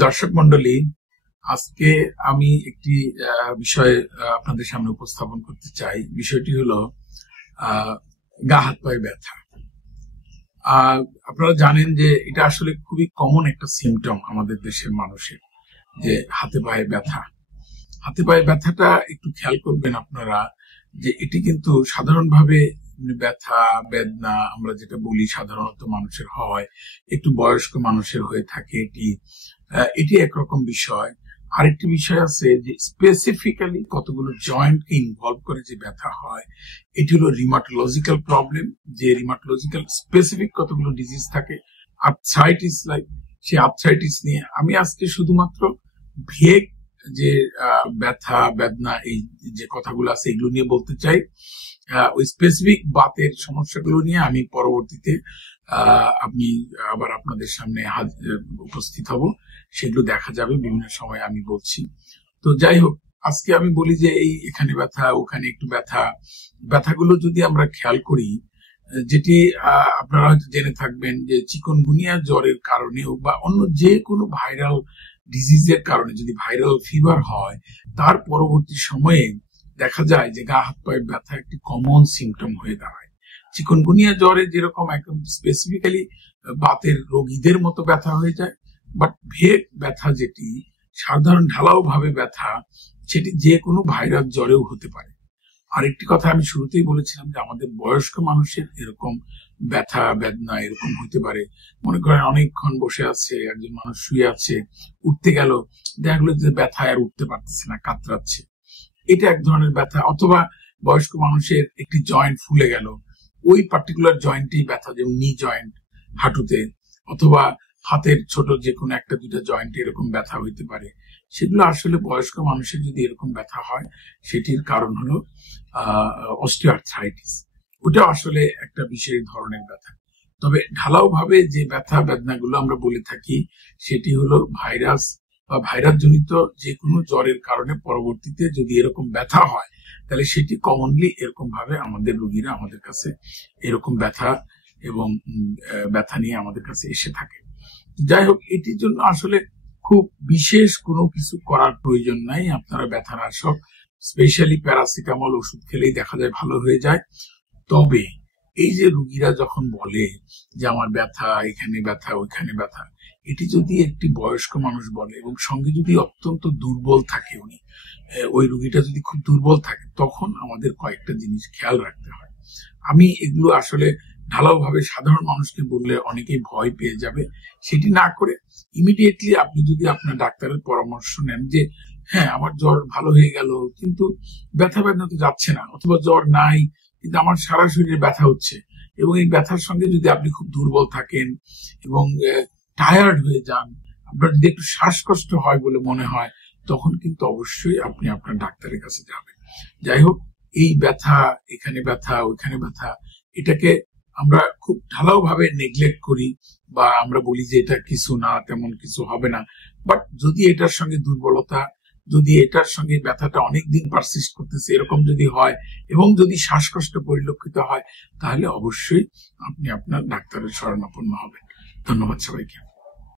দর্শক মন্ডলী, আজকে আমি একটি বিষয় আপনাদের সামনে উপস্থাপন করতে চাই। বিষয়টি হলো গা হাত পায়ে ব্যথা। আপনারা জানেন যে এটা আসলে খুবই কমন একটা সিমটম আমাদের দেশের মানুষের, যে হাতে পায়ে ব্যথা। হাতে পায়ে ব্যথাটা একটু খেয়াল করবেন আপনারা, যে এটি কিন্তু সাধারণভাবে ব্যথা বেদনা আমরা যেটা বলি সাধারণত মানুষের হয়, একটু বয়স্ক মানুষের হয়ে থাকে। এটি একরকম বিষয়। আরেকটি বিষয় আছে যে স্পেসিফিক্যালি কতগুলো জয়েন্টকে ইনভলভ করে যে ব্যথা হয়, এটি হলো রিমাটোলজিক্যাল প্রবলেম। যে রিমাটোলজিক্যাল স্পেসিফিক কতগুলো ডিজিজ থাকে, আর্থ্রাইটিস লাইক, সেই আর্থ্রাইটিস নিয়ে আমি আজকে শুধুমাত্র ভেগ যে ব্যথা বেদনা এই যে কথাগুলো আছে এগুলো নিয়ে বলতে চাই। ওই স্পেসিফিক বাতের সমস্যাগুলো নিয়ে আমি পরবর্তীতে আমি আবার আপনাদের সামনে উপস্থিত হব, সেগুলো দেখা যাবে বিভিন্ন সময় আমি বলছি। তো যাই হোক, আজকে আমি বলি যে এই এখানে ব্যথা ওখানে একটু ব্যথা, ব্যথাগুলো যদি আমরা খেয়াল করি, যেটি আপনারা হয়তো জেনে থাকবেন যে চিকনগুনিয়া জ্বরের কারণে হোক বা অন্য যে কোনো ভাইরাল ডিজিজের কারণে যদি ভাইরাল ফিভার হয়, তার পরবর্তী সময়ে দেখা যায় যে গা হাত পায়ের ব্যথা একটি কমন সিমটম হয়ে দাঁড়ায়। চিকনগুনিয়া জ্বরে যেরকম একদম স্পেসিফিক্যালি বাতের রোগীদের মতো ব্যথা হয়ে যায়, বাট ভেগ ব্যথা যেটি সাধারণ ঢালাও ভাবে ব্যথা, সেটি যে কোনো ভাইরাস জ্বরেও হতে পারে। আরেকটি কথা আমি শুরুতেই বলেছিলাম যে আমাদের বয়স্ক মানুষের এরকম ব্যথা বেদনা এরকম হতে পারে। মনে করেন অনেকক্ষণ বসে আছে, একজন মানুষ শুয়ে আছে, উঠতে গেল, দেখা গেলো যে ব্যথা আর উঠতে পারতেছে না, কাতরাচ্ছে, এটা এক ধরনের ব্যথা। অথবা বয়স্ক মানুষের একটি জয়েন্ট ফুলে গেল, ওই পার্টিকুলার জয়েন্টেই ব্যথা, যেমন নি জয়েন্ট হাঁটুতে, অথবা হাতের ছোট যে কোনো একটা দুটা জয়েন্টে এরকম ব্যথা হইতে পারে। সেগুলো আসলে বয়স্ক মানুষের যদি এরকম ব্যথা হয়, সেটির কারণ হলো অস্টিওআর্থ্রাইটিস। ওটা আসলে একটা বিশেষ ধরনের ব্যথা। তবে ঢালাও ভাবে যে ব্যথা বেদনাগুলো আমরা বলে থাকি, সেটি হলো ভাইরাস বা ভাইরাস জনিত যে কোনো জ্বরের কারণে পরবর্তীতে যদি এরকম ব্যথা হয়, তাহলে সেটি কমনলি এরকম ভাবে আমাদের রোগীরা আমাদের কাছে এরকম ব্যথা এবং ব্যথা নিয়ে আমাদের কাছে এসে থাকে। যাই হোক, এটির জন্য আসলে খুব বিশেষ কোনো কিছু করার প্রয়োজন নাই। আপনারা ব্যথানাশক স্পেশালি প্যারাসিটামল ওষুধ খেলেই দেখা যায় ভালো হয়ে যায়। তবে এই যে রোগীরা যখন বলে যে আমার ব্যথা এখানে ব্যথা ওইখানে ব্যথা, এটি যদি একটি বয়স্ক মানুষ বলে এবং সঙ্গে যদি অত্যন্ত দুর্বল থাকে, উনি ওই রোগীটা যদি খুব দুর্বল থাকে, তখন আমাদের কয়েকটা জিনিস খেয়াল রাখতে হয়। আমি এগুলো আসলে ঢালাও ভাবে সাধারণ মানুষকে বললে অনেকেই ভয় পেয়ে যাবে। সেটি না করে ইমিডিয়েটলি আপনি যদি আপনার ডাক্তারের পরামর্শ নেন যে হ্যাঁ আমার জ্বর ভালো হয়ে গেল, কিন্তু ব্যথা বেদনা তো যাচ্ছে না, অথবা জ্বর নাই কিন্তু আমার সারা শরীরে ব্যথা হচ্ছে, এবং এই ব্যথার সঙ্গে যদি আপনি খুব দুর্বল থাকেন এবং টায়ার্ড হয়ে যান, আপনার যদি একটু শ্বাসকষ্ট হয় বলে মনে হয়, তখন কিন্তু অবশ্যই আপনি আপনার ডাক্তারের কাছে যাবেন। যাই হোক, এই ব্যথা এখানে ব্যথা ওইখানে ব্যথা, এটাকে আমরা খুব ঢালাও ভাবে নেগলেক্ট করি বা আমরা বলি যে এটা কিছু না, তেমন কিছু হবে না। বাট যদি এটার সঙ্গে দুর্বলতা, যদি এটার সঙ্গে ব্যথাটা অনেকদিন পারসিস্ট করতেছে এরকম যদি হয় এবং যদি শ্বাসকষ্ট পরিলক্ষিত হয়, তাহলে অবশ্যই আপনি আপনার ডাক্তারের শরণাপন্ন হবেন। ধন্যবাদ সবাইকে।